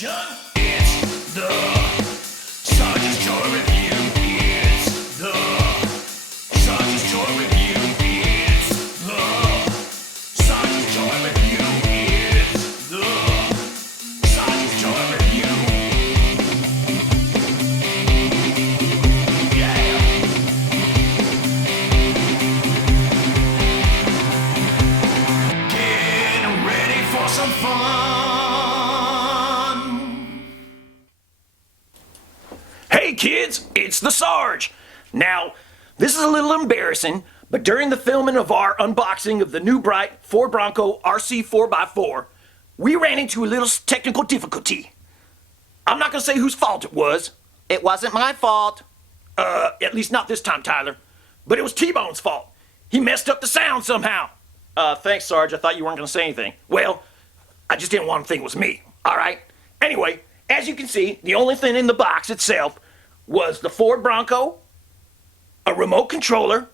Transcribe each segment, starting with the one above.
Attention, it's the Sarge's Joy Review. It's the Sarge's Joy Review. It's the Sarge's Joy Review. It's the Sarge's Joy Review. Yeah. Get ready for some fun. Hey kids, it's the Sarge. Now, this is a little embarrassing, but during the filming of our unboxing of the new Bright Ford Bronco RC 4x4, we ran into a little technical difficulty. I'm not gonna say whose fault it was. It wasn't my fault. At least not this time, Tyler. But it was T-Bone's fault. He messed up the sound somehow. Thanks, Sarge. I thought you weren't gonna say anything. Well, I just didn't want to think it was me, all right? Anyway, as you can see, the only thing in the box itself was the Ford Bronco, a remote controller,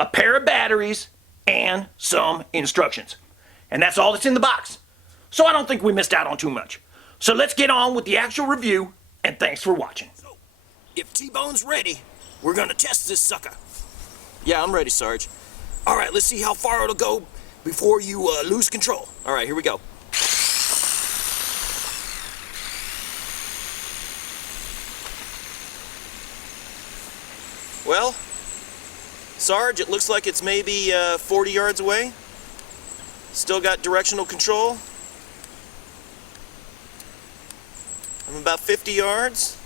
a pair of batteries, and some instructions. And that's all that's in the box. So I don't think we missed out on too much. So let's get on with the actual review, and thanks for watching. So, if T-Bone's ready, we're gonna test this sucker. Yeah, I'm ready, Sarge. All right, let's see how far it'll go before you lose control. All right, here we go. Well, Sarge, it looks like it's maybe 40 yards away. Still got directional control. I'm about 50 yards.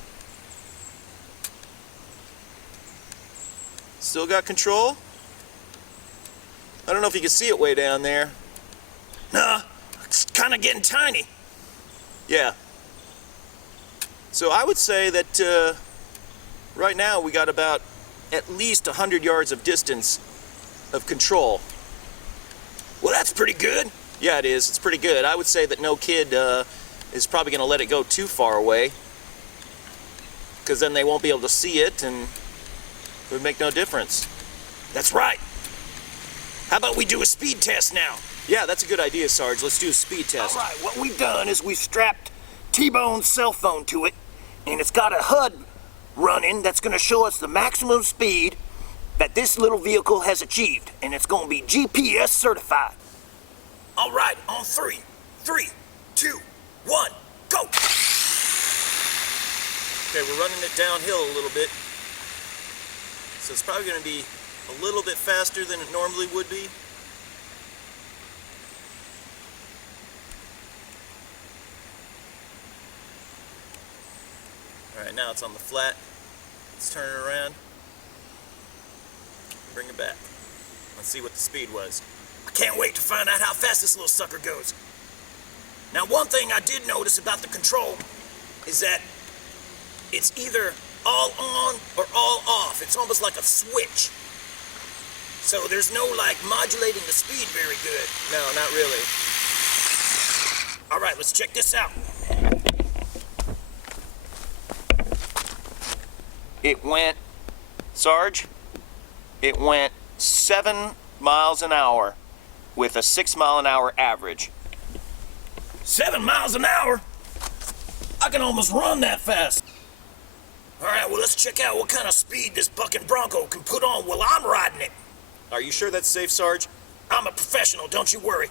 Still got control. I don't know if you can see it way down there. Nah, it's kind of getting tiny. Yeah. So I would say that right now we got about at least 100 yards of distance of control. Well, that's pretty good. Yeah, it is. It's pretty good. I would say that no kid is probably going to let it go too far away, because then they won't be able to see it and it would make no difference. That's right. How about we do a speed test now? Yeah, that's a good idea, Sarge. Let's do a speed test. All right, what we've done is we've strapped T-Bone's cell phone to it, and it's got a HUD running that's going to show us the maximum speed that this little vehicle has achieved, and it's going to be GPS certified. All right, on three. 3, 2, 1, go! Okay, we're running it downhill a little bit, so it's probably going to be a little bit faster than it normally would be. Alright, now it's on the flat. Let's turn it around. Bring it back. Let's see what the speed was. I can't wait to find out how fast this little sucker goes. Now, one thing I did notice about the control is that it's either all on or all off. It's almost like a switch. So there's no, like, modulating the speed very good. No, not really. All right, let's check this out. It went, Sarge, it went 7 miles an hour with a 6 mile an hour average. 7 miles an hour? I can almost run that fast. All right, well, let's check out what kind of speed this bucking Bronco can put on while I'm riding it. Are you sure that's safe, Sarge? I'm a professional, don't you worry.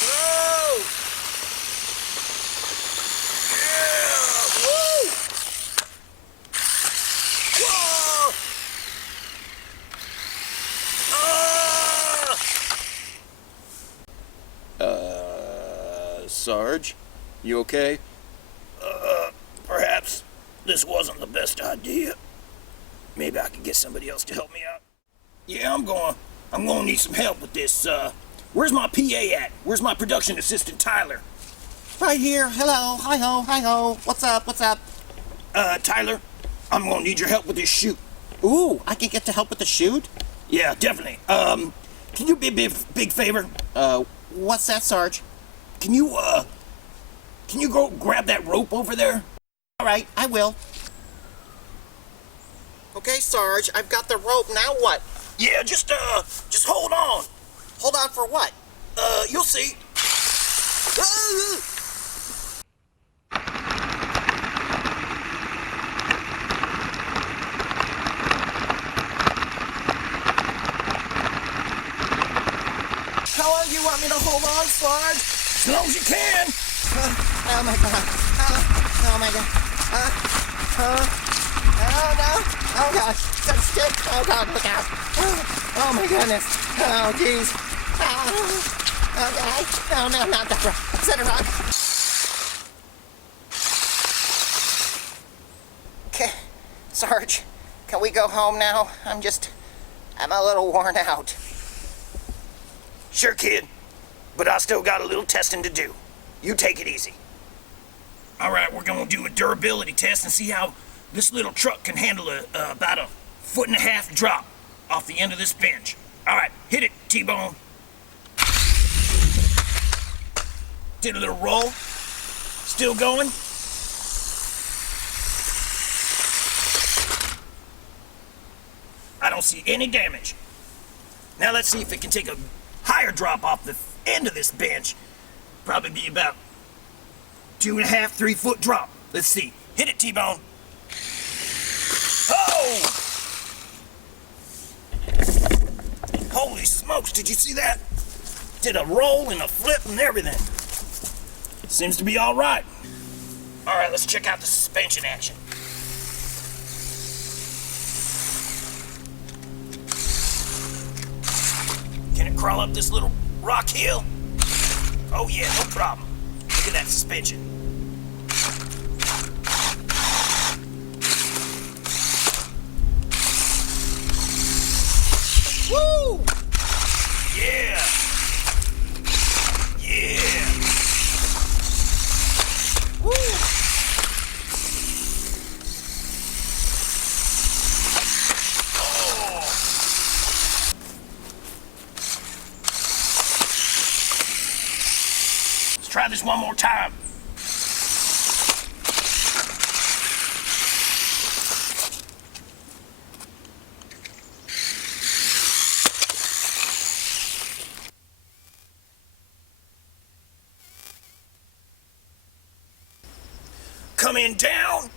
Whoa! Yeah! Woo! Whoa! Sarge, you okay? Perhaps this wasn't the best idea. Maybe I could get somebody else to help me out. Yeah, I'm gonna need some help with this. Where's my PA at? Where's my production assistant, Tyler? Right here. Hello. Hi-ho. Hi-ho. What's up? What's up? Tyler, I'm gonna need your help with this shoot. Ooh, I can get to help with the shoot? Yeah, definitely. Can you be a big favor? What's that, Sarge? Can you go grab that rope over there? All right, I will. Okay, Sarge, I've got the rope. Now what? Yeah, just hold on. Hold on for what? You'll see. How long do you want me to hold on, Sarge? As long as you can. Oh my god. Oh my god. Oh no. Oh god. That's stick. Oh god, look out. Oh my goodness. Oh jeez. Okay. No, not that rock. Is that a rock? Okay. Sarge, can we go home now? I'm a little worn out. Sure, kid. But I still got a little testing to do. You take it easy. All right, we're gonna do a durability test and see how this little truck can handle about a 1.5 foot drop off the end of this bench. All right, hit it, T-Bone. Did a little roll. Still going. I don't see any damage. Now let's see if it can take a higher drop off the end of this bench. Probably be about 2.5, 3 foot drop. Let's see. Hit it, T-Bone. Oh! Holy smokes, did you see that? Did a roll and a flip and everything. Seems to be all right. All right, let's check out the suspension action. Can it crawl up this little rock hill? Oh yeah, no problem. Look at that suspension. Woo! Yeah! Yeah! Woo! Oh! Let's try this one more time. Coming down.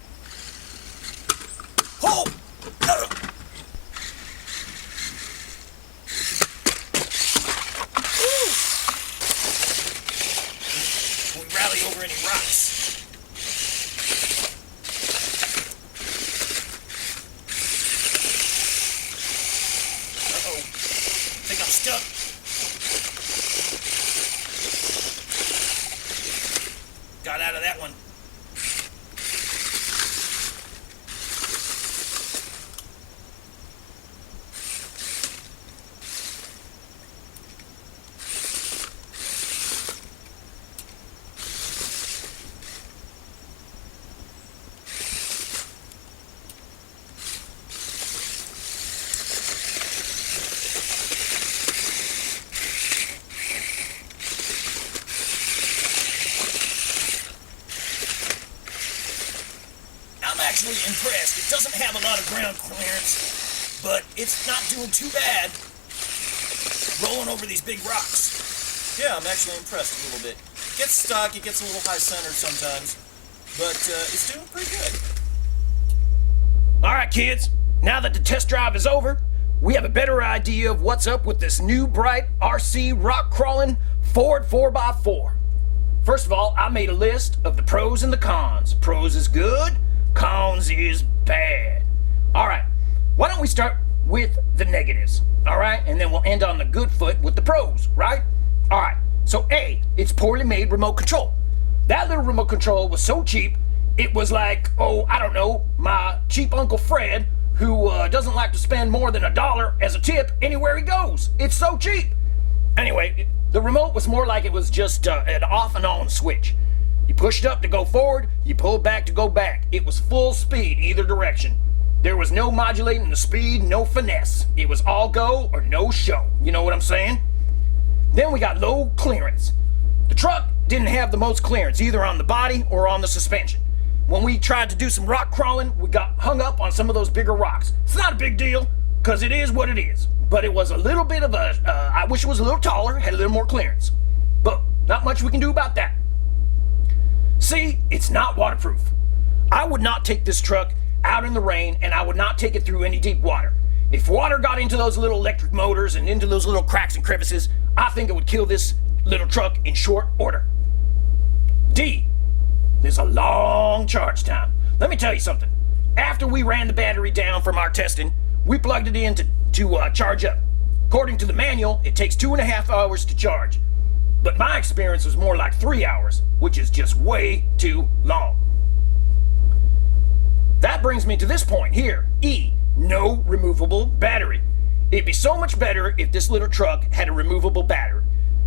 Hold. Can we rally over any rocks? Uh-oh. Think I'm stuck. Got out of that one. Actually impressed. It doesn't have a lot of ground clearance, but it's not doing too bad rolling over these big rocks. Yeah, I'm actually impressed a little bit. It gets stuck, it gets a little high-centered sometimes, but it's doing pretty good. All right, kids. Now that the test drive is over, we have a better idea of what's up with this new Bright RC rock-crawling Ford 4x4. First of all, I made a list of the pros and the cons. Pros is good. Cons is bad. All right, why don't we start with the negatives, all right? And then we'll end on the good foot with the pros, right? All right, so A, it's poorly made remote control. That little remote control was so cheap, it was like, oh, I don't know, my cheap Uncle Fred, who doesn't like to spend more than $1 as a tip anywhere he goes. It's so cheap. Anyway, the remote was more like it was just an off and on switch. You pushed up to go forward, you pulled back to go back. It was full speed either direction. There was no modulating the speed, no finesse. It was all go or no show. You know what I'm saying? Then we got low clearance. The truck didn't have the most clearance, either on the body or on the suspension. When we tried to do some rock crawling, we got hung up on some of those bigger rocks. It's not a big deal, because it is what it is. But it was a little bit of a, I wish it was a little taller, had a little more clearance. but not much we can do about that. See, it's not waterproof. I would not take this truck out in the rain, and I would not take it through any deep water. If water got into those little electric motors and into those little cracks and crevices, I think it would kill this little truck in short order. D, there's a long charge time. Let me tell you something. After we ran the battery down from our testing, we plugged it in to charge up. According to the manual, it takes 2.5 hours to charge. But my experience was more like 3 hours, which is just way too long. That brings me to this point here. E, no removable battery. It'd be so much better if this little truck had a removable battery.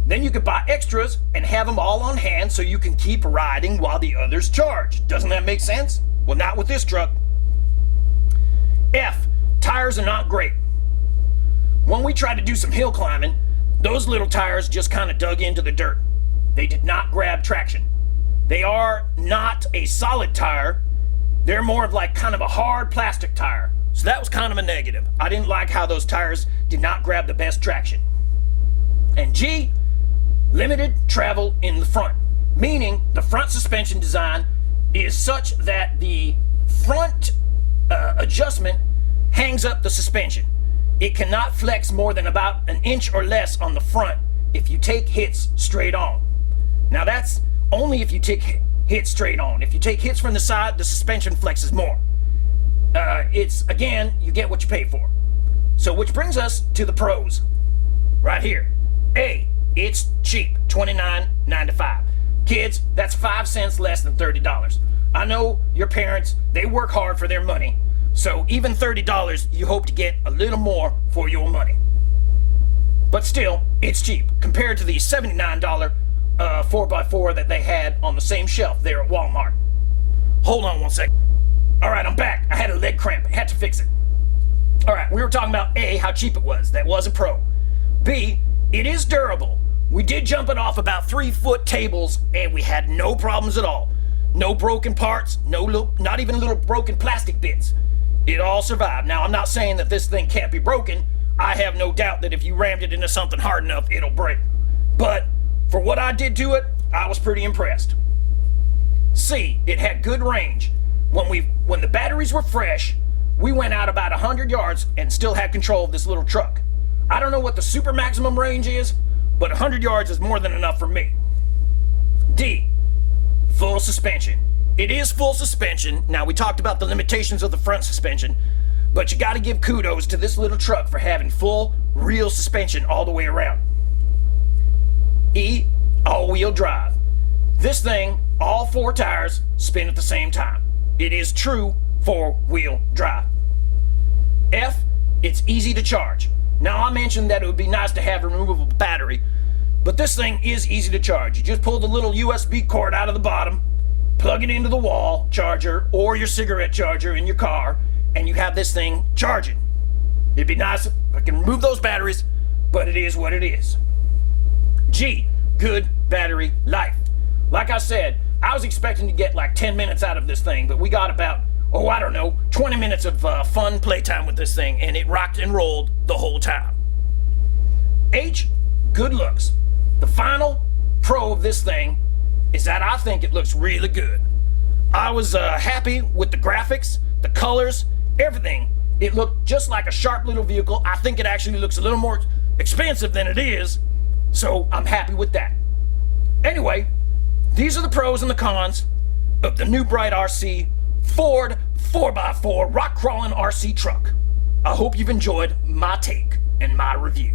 Then you could buy extras and have them all on hand so you can keep riding while the others charge. Doesn't that make sense? Well, not with this truck. F, tires are not great. When we tried to do some hill climbing, those little tires just kind of dug into the dirt. They did not grab traction. They are not a solid tire. They're more of like kind of a hard plastic tire. So that was kind of a negative. I didn't like how those tires did not grab the best traction. And G, limited travel in the front, meaning the front suspension design is such that the front adjustment hangs up the suspension. It cannot flex more than about an inch or less on the front if you take hits straight on. Now that's only if you take hits straight on. If you take hits from the side, the suspension flexes more. It's, again, you get what you pay for. So which brings us to the pros. Right here. A, it's cheap, $29.95. Kids, that's 5 cents less than $30. I know your parents, they work hard for their money. So even $30, you hope to get a little more for your money. But still, it's cheap compared to the $79 4x4 that they had on the same shelf there at Wal-Mart. Hold on one second. All right, I'm back. I had a leg cramp. I had to fix it. All right, we were talking about A, how cheap it was. That was a pro. B, it is durable. We did jump it off about 3-foot tables, and we had no problems at all. No broken parts, not even little broken plastic bits. It all survived. Now, I'm not saying that this thing can't be broken. I have no doubt that if you rammed it into something hard enough, it'll break. But for what I did to it, I was pretty impressed. C, it had good range. When the batteries were fresh, we went out about 100 yards and still had control of this little truck. I don't know what the super maximum range is, but 100 yards is more than enough for me. D, full suspension. It is full suspension. Now, we talked about the limitations of the front suspension, but you gotta give kudos to this little truck for having full, real suspension all the way around. E, all-wheel drive. This thing, all 4 tires spin at the same time. It is true 4-wheel drive. F, it's easy to charge. Now, I mentioned that it would be nice to have a removable battery, but this thing is easy to charge. You just pull the little USB cord out of the bottom, plug it into the wall charger or your cigarette charger in your car, and you have this thing charging. It'd be nice if I can remove those batteries, but it is what it is. G, good battery life. Like I said, I was expecting to get like 10 minutes out of this thing, but we got about, 20 minutes of fun playtime with this thing, and it rocked and rolled the whole time. H, good looks. The final pro of this thing is that I think it looks really good. I was happy with the graphics, the colors, everything. It looked just like a sharp little vehicle. I think it actually looks a little more expensive than it is, so I'm happy with that. Anyway, these are the pros and the cons of the new Bright RC Ford 4x4 rock crawling RC truck. I hope you've enjoyed my take and my review.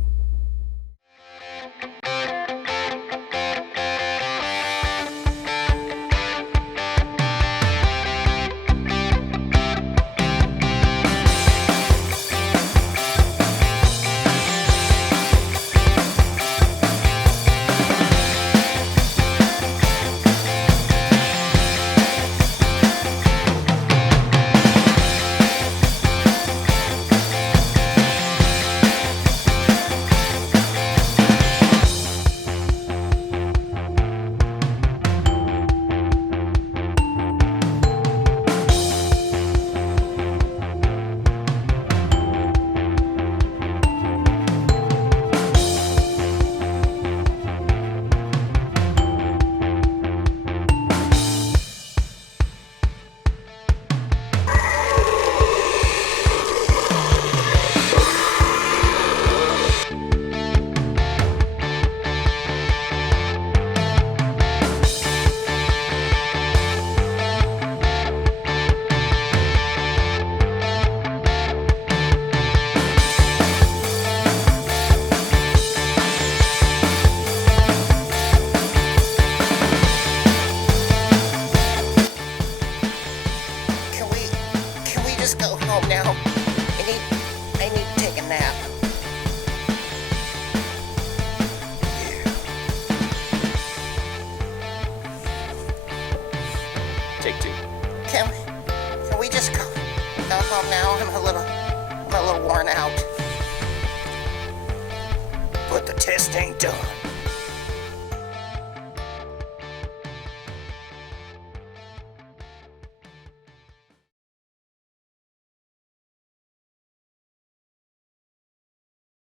I'm a little worn out. But the test ain't done.